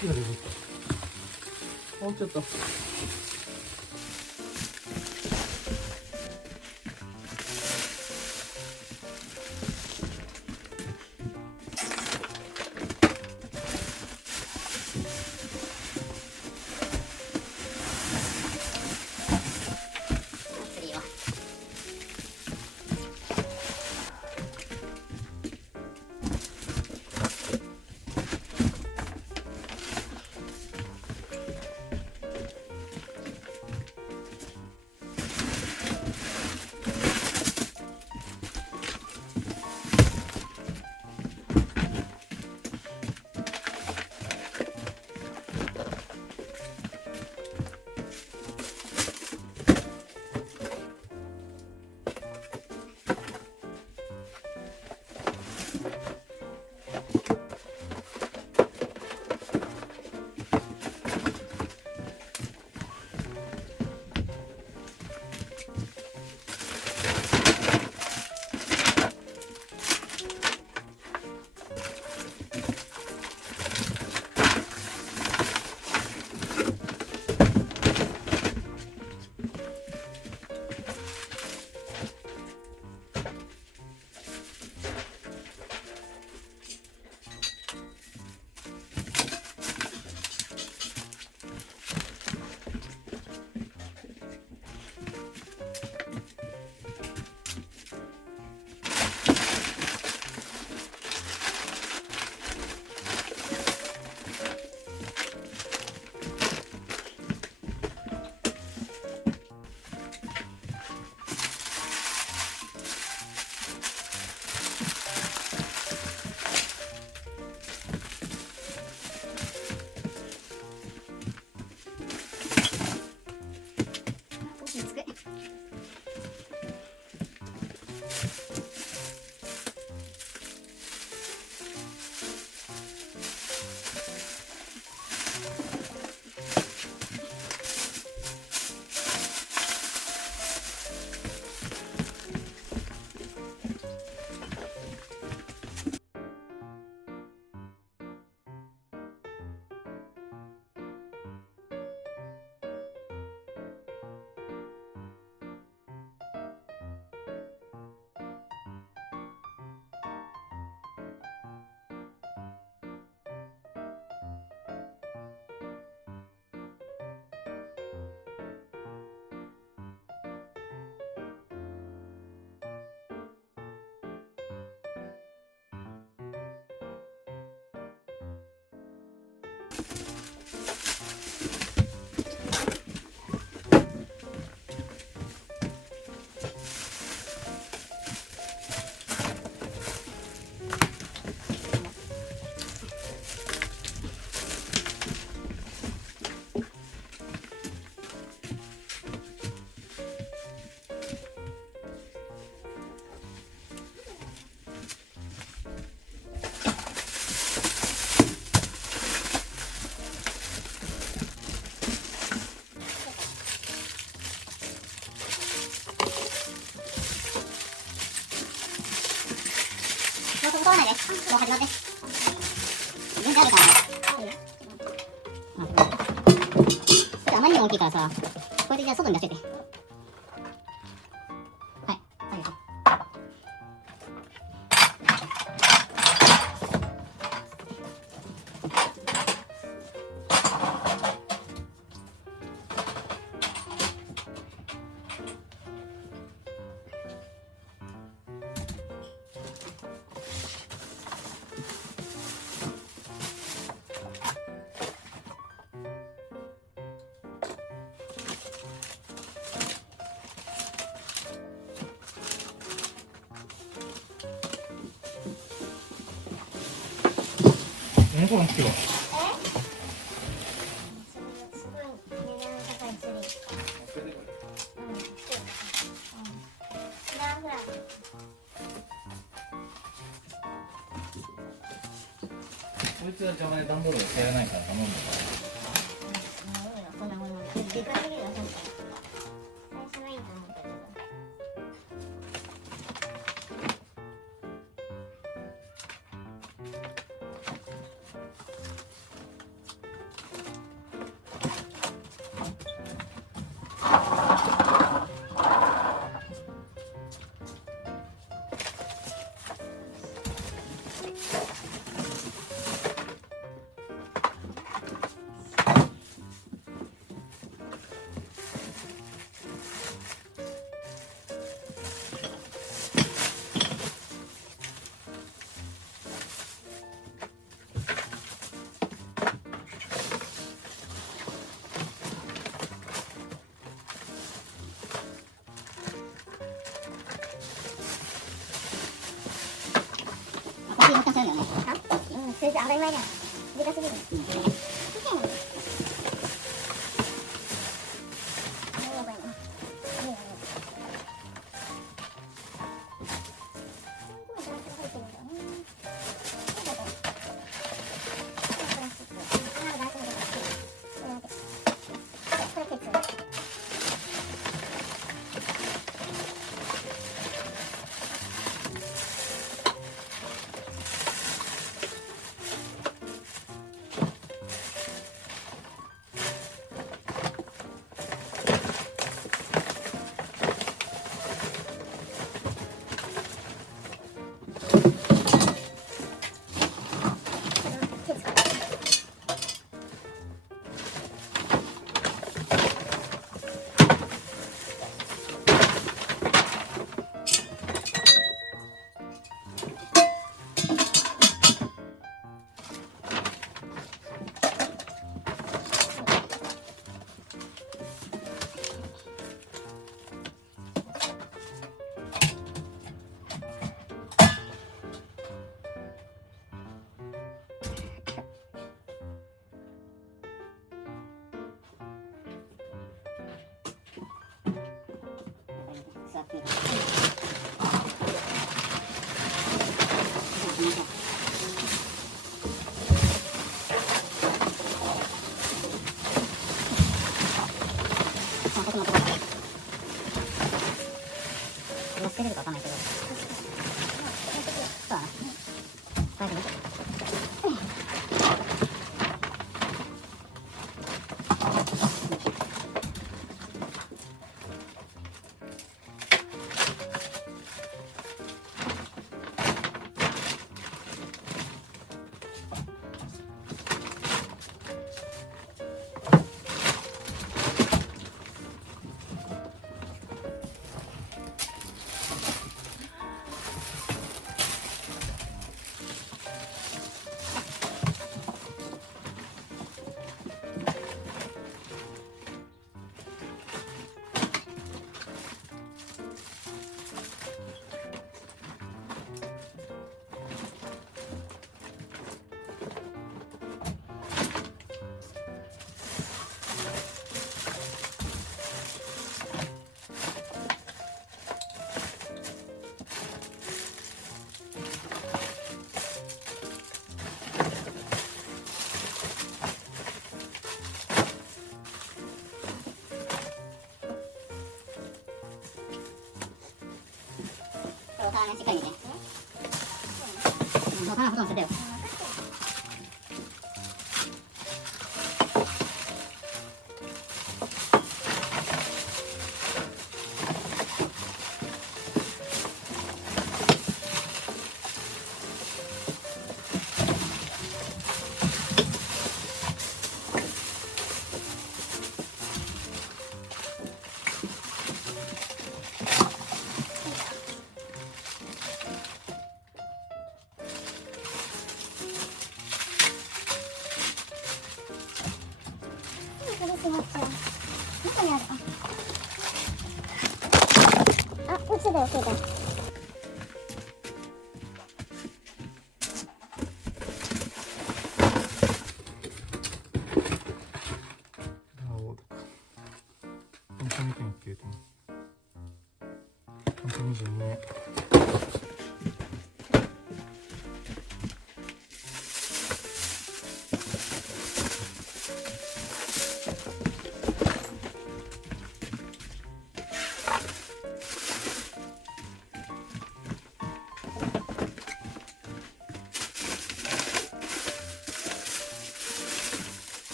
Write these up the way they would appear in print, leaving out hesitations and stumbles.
火が出てきた。もうちょっと。もうないです。もう始まって。全然あるからね。これあまりにも大きいからさ、これでじゃあ外に出してて。はい、ありがとう。何この袋。すごい値段高い釣り。フラン。こいつは邪魔で段ボールを使えないから頼んだ。そんなもの。でかすぎるよ、確かに。最初はいいと思ったけど。難しいよね。それじゃ当たり前じゃん。でかすぎる。座ってみる。乗ってるかわかんないけど。そうだな。大丈夫。お皿ね、しっかり見て。お皿ほとんど捨ててよ。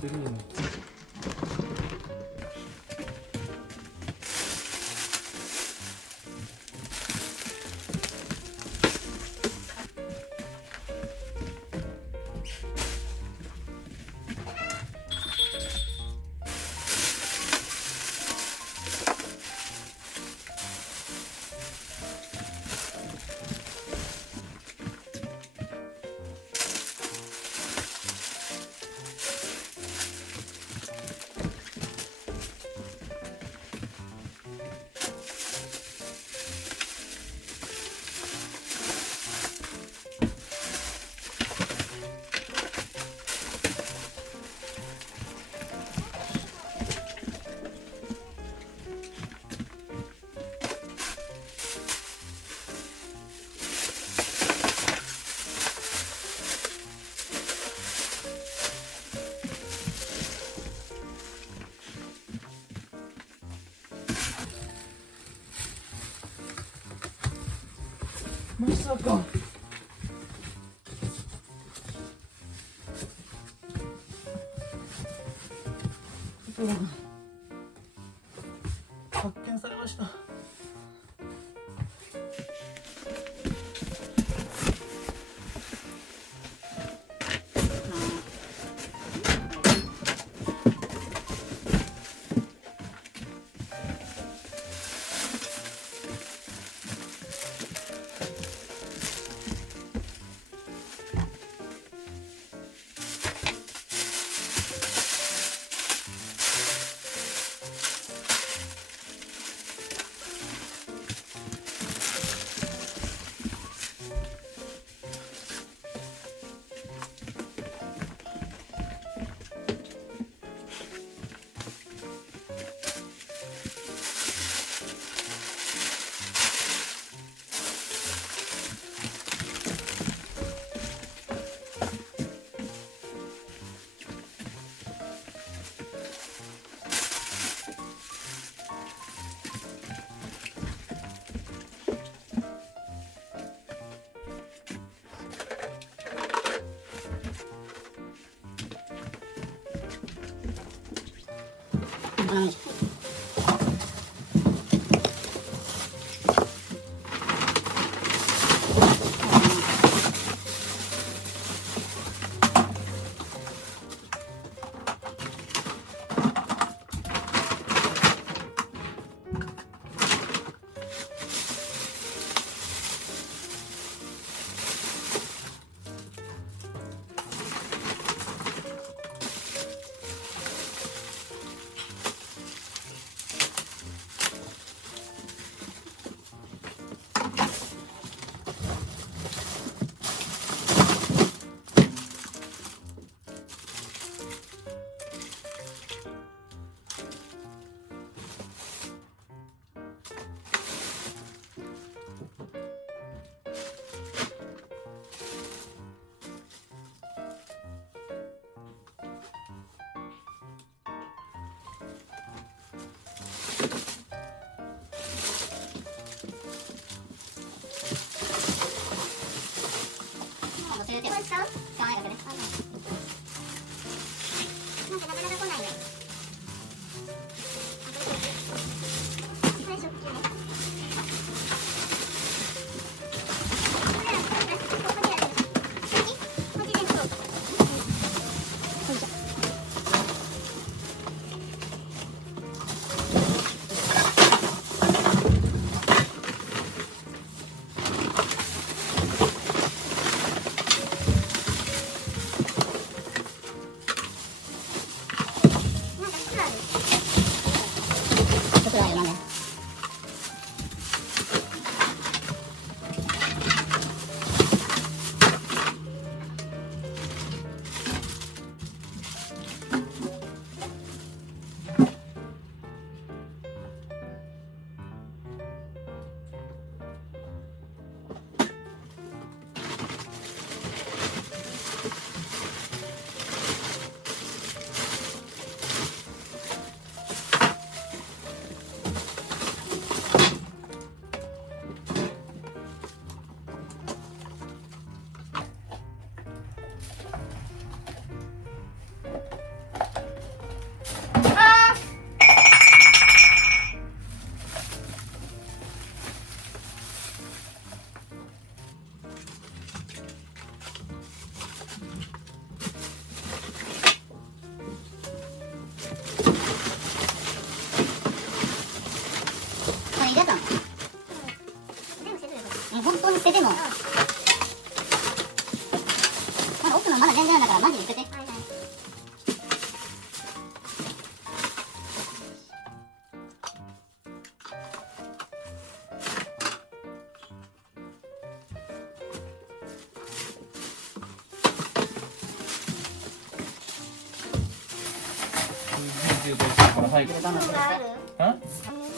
쓰레기는.まさか。発見されました。捨てても、まだ奥のまだ全然だからマジで捨てて。はいはい。はい。袋がある？あ？紙袋。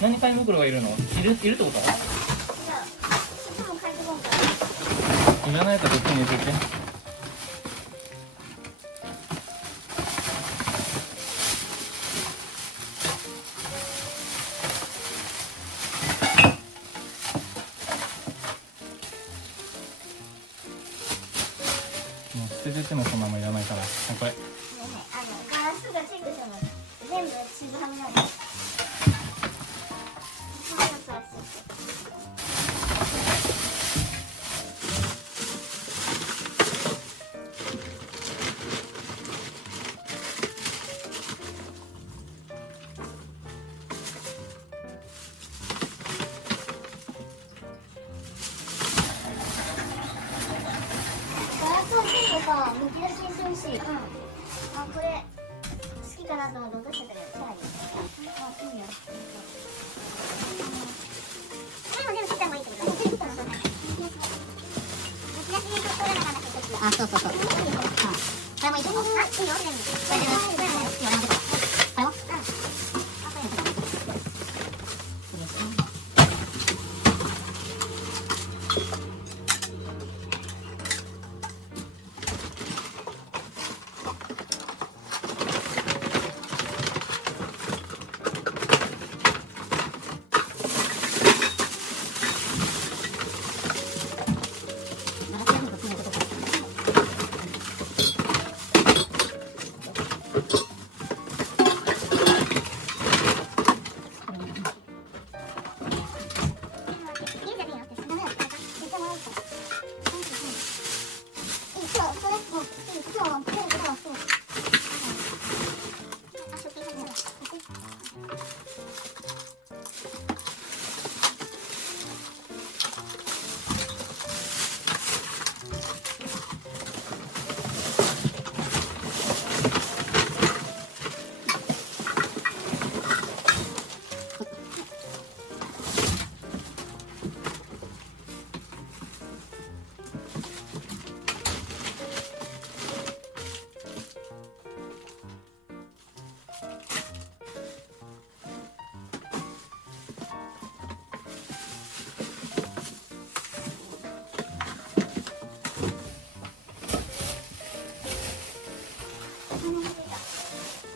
何紙袋がいるの？いるってこと？じゃあ、いつも書いてこんから。いらないやつはこっちに入れて。もう捨てててもそのままいらないから。はいこれ。ねえねえ、ガラスがチェックしても全部ちぐはみなんです。そんなやつはちょっガラスをチェックさ、むき出しにするし、あ、これ好きかなと思って落としてたけど、チャーリー。あ、いいよ。これも全部切った方がいいってこと？切ったの？むき出しに取らなかったけど。あ、そうそうそう。これもいいと思う。あ、いいよ、全部。これで、これもいいよ、なんでか。これも？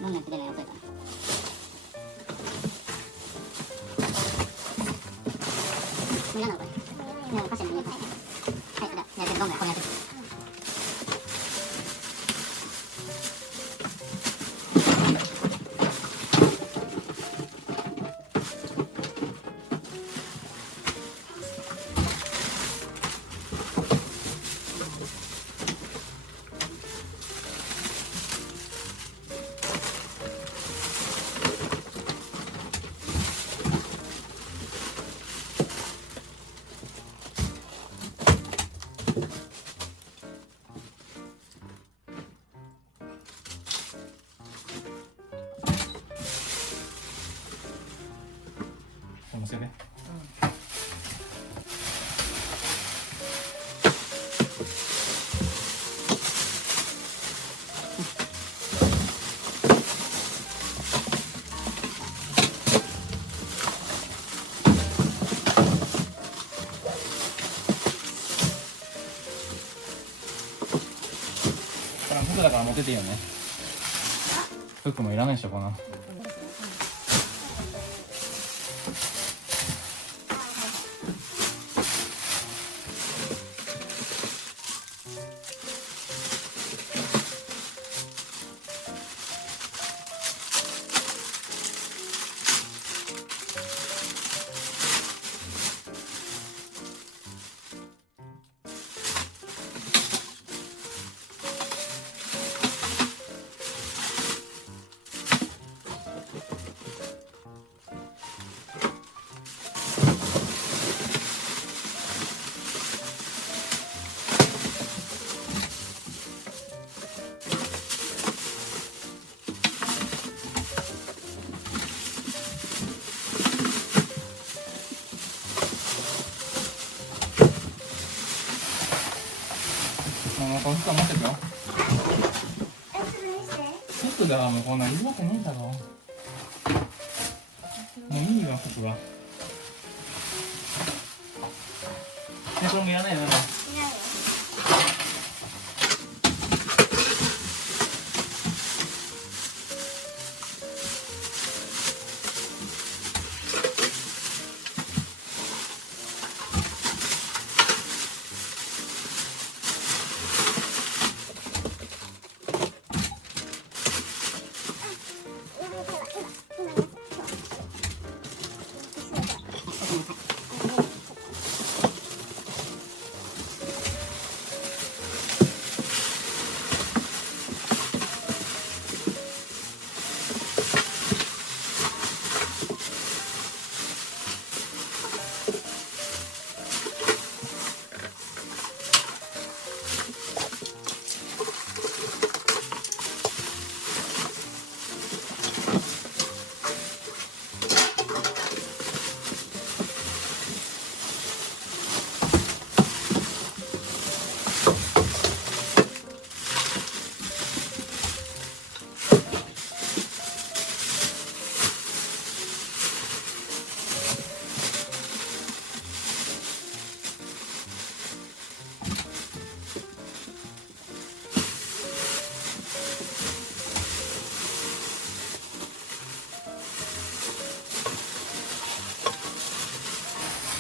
どんなやつ出ない遅いかな。もういらないのこれ。いや、歌詞の入れ替え。はい、じゃあ、どんどんこれやって。乗せて。これ服だから持ってていいよね。服もいらないでしょこの。服だ、もうこんなんいるわけねえだろ。もういいわ、服は。で、これもいらないよね。いないよ。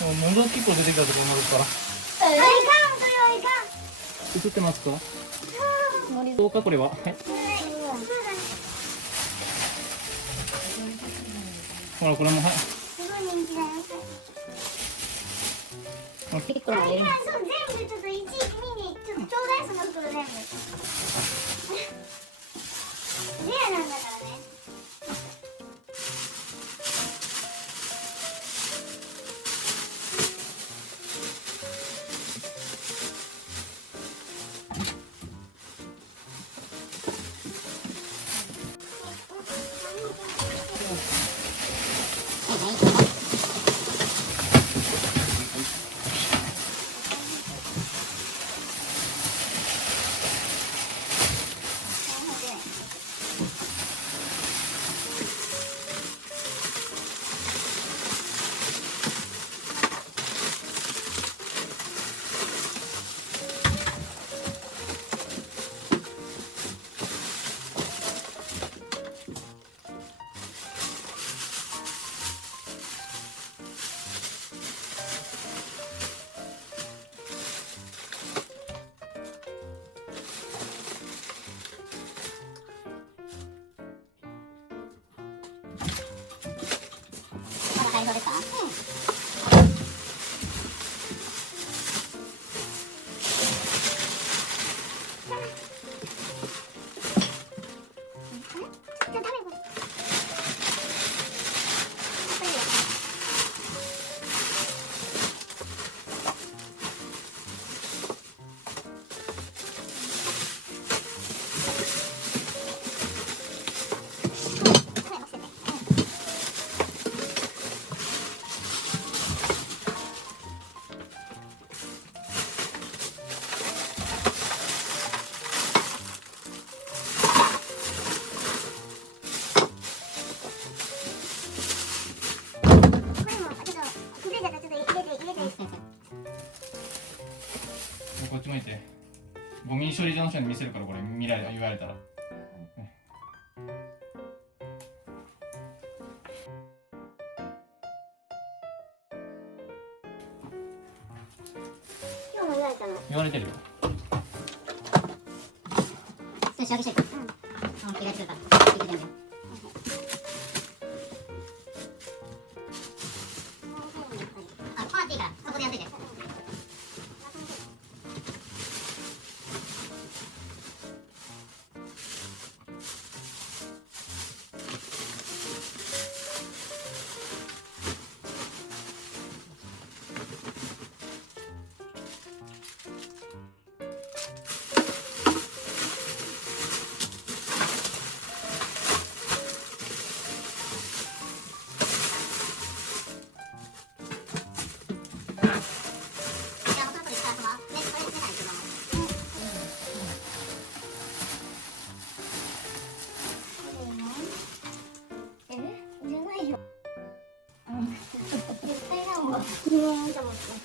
もうもの結構出てきたところに乗るから。あ、いかん、それはいかん。映ってますか？どうかこれは。はい。ほらこれもはい。すごい人気だよ。ピッコロがいる。そう、全部ちょっと1、2にちょっとちょうだい、その袋全部。レアなんだからね。大丈夫ですか？こっち向いて。ゴミ処理場の人に見せるからこれ見られ言われたら。今日も言われたの。言われてるよ。それ仕分けしといて。気がするから。聞いて全部。あ、パーティーからそこでやってて。キリンと思って